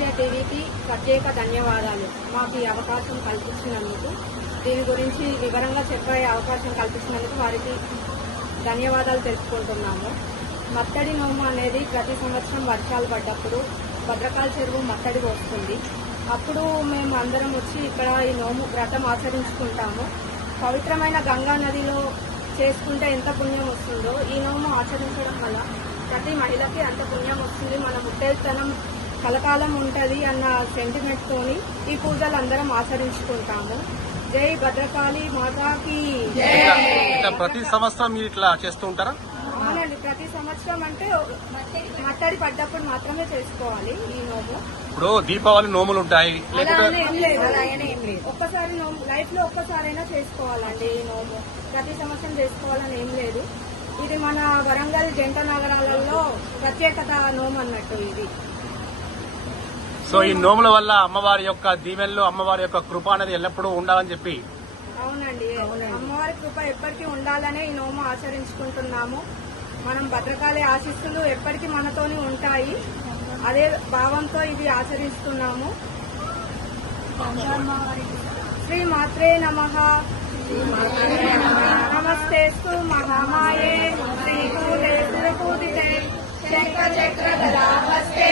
విద్య టీవీకి ప్రత్యేక ధన్యవాదాలు. మాకు ఈ అవకాశం కల్పించినందుకు, దీని గురించి వివరంగా చెప్పే అవకాశం కల్పించినందుకు వారికి ధన్యవాదాలు తెలుపుకుంటున్నాము. మత్తడి నోము అనేది ప్రతి సంవత్సరం వర్షాలు పడ్డప్పుడు భద్రకాళి చెరువు మత్తడి వస్తుంది. అప్పుడు మేము అందరం వచ్చి ఇక్కడ ఈ నోము వ్రతం ఆచరించుకుంటాము. పవిత్రమైన గంగా నదిలో చేసుకుంటే ఎంత పుణ్యం వస్తుందో ఈ నోము ఆచరించడం వల్ల ప్రతి మహిళకి అంత పుణ్యం వస్తుంది. మన ముత్తైదుతనం కలకాలం ఉంటుంది అన్న సెంటిమెంట్ తోని ఈ పూజలు అందరం ఆచరించుకుంటాము. జై భద్రకాళి మాతాకి. ప్రతి సంవత్సరం మీరు ఇట్లా చేస్తూ ఉంటారా? అవునండి, ప్రతి సంవత్సరం అంటే మట్టడి పడ్డప్పుడు మాత్రమే చేసుకోవాలి ఈ నోము. ఇప్పుడు దీపావళి నోములు ఉంటాయి, ఒక్కసారి నోము లైఫ్ లో ఒక్కసారైనా చేసుకోవాలండి ఈ నోము. ప్రతి సంవత్సరం చేసుకోవాలని ఏం లేదు. ఇది మన వరంగల్ జంట నగరాలలో ప్రత్యేకత నోము అన్నట్టు ఇది. సో ఈ నోముల వల్ల అమ్మవారి యొక్క దీవెనలు, అమ్మవారి యొక్క కృప అనేది ఎల్లప్పుడూ ఉండాలని చెప్పి. అవునండి, అమ్మవారి కృప ఎప్పటికీ ఉండాలనే ఈ నోము ఆచరించుకుంటున్నాము. మనం భద్రకాళి ఆశీస్సులు ఎప్పటికీ మనతోనే ఉంటాయి. అదే భావంతో ఇది ఆచరిస్తున్నాము. శ్రీ మాత్రే నమః. నమస్తేస్తు మహామాయే శ్రీకూటే సురపూజితే శంఖ చక్ర గదాహస్తే